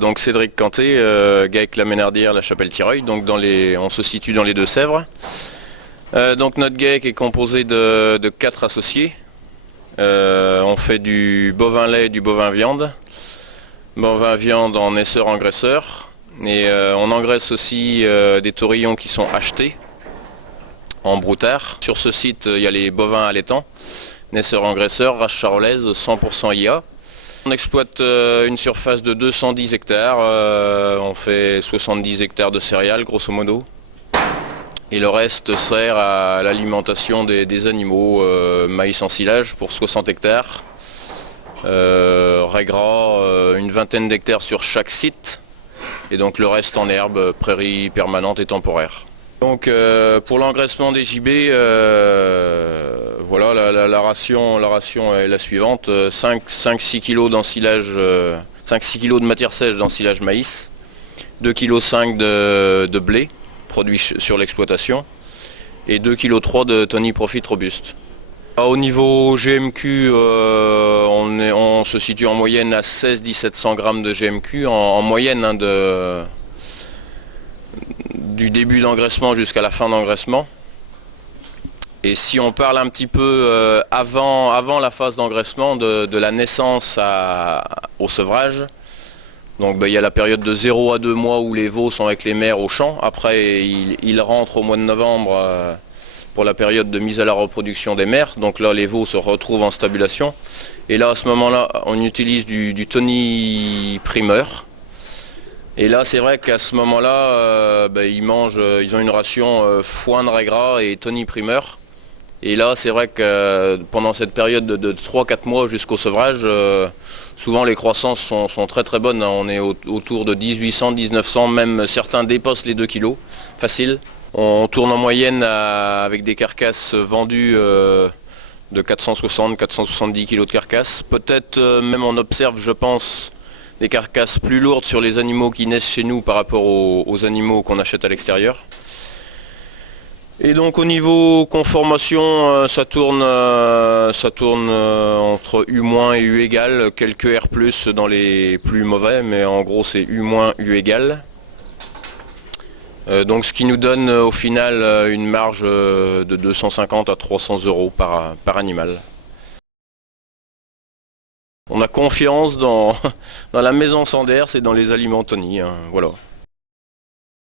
Donc Cédric Canté, GAEC La Ménardière, La Chapelle-Tireuil, donc on se situe dans les Deux-Sèvres. Donc notre GAEC est composé de 4 associés. On fait du bovin lait et du bovin viande. Bovin viande en naisseur-engraisseur. Et on engraisse aussi des taurillons qui sont achetés en broutard. Sur ce site, il y a les bovins allaitants, naisseur-engraisseur, race charolaise, 100% IA. On exploite une surface de 210 hectares, on fait 70 hectares de céréales grosso modo. Et le reste sert à l'alimentation des animaux, maïs en silage pour 60 hectares, raigra, une vingtaine d'hectares sur chaque site, et donc le reste en herbe, prairie permanente et temporaire. Donc pour l'engraissement des gibets, voilà, la ration est la suivante, 5-6 kg d'ensilage, 5-6 kg de matière sèche d'ensilage maïs, 2,5 kg de blé produit sur l'exploitation et 2,3 kg de Tony Profit robuste. Au niveau GMQ, on se situe en moyenne à 16-1700 grammes de GMQ, en moyenne hein, du début d'engraissement jusqu'à la fin d'engraissement. Et si on parle un petit peu avant la phase d'engraissement, de la naissance au sevrage, donc il y a la période de 0 à 2 mois où les veaux sont avec les mères au champ. Après ils rentrent au mois de novembre pour la période de mise à la reproduction des mères. Donc là les veaux se retrouvent en stabulation. Et là à ce moment-là on utilise du Tony primeur. Et là c'est vrai qu'à ce moment-là ils ont une ration foin de raigra et Tony primeur. Et là c'est vrai que pendant cette période de 3-4 mois jusqu'au sevrage, souvent les croissances sont très très bonnes. On est autour de 1800, 1900, même certains dépassent les 2 kg, facile. On tourne en moyenne avec des carcasses vendues de 460-470 kg de carcasses. Peut-être même on observe, je pense, des carcasses plus lourdes sur les animaux qui naissent chez nous par rapport aux animaux qu'on achète à l'extérieur. Et donc au niveau conformation, ça tourne entre U- et U égal, quelques R+, dans les plus mauvais, mais en gros c'est U-, U égal. Donc ce qui nous donne au final une marge de 250 à 300 € par animal. On a confiance dans la maison Sanders et dans les aliments Tony, hein, voilà.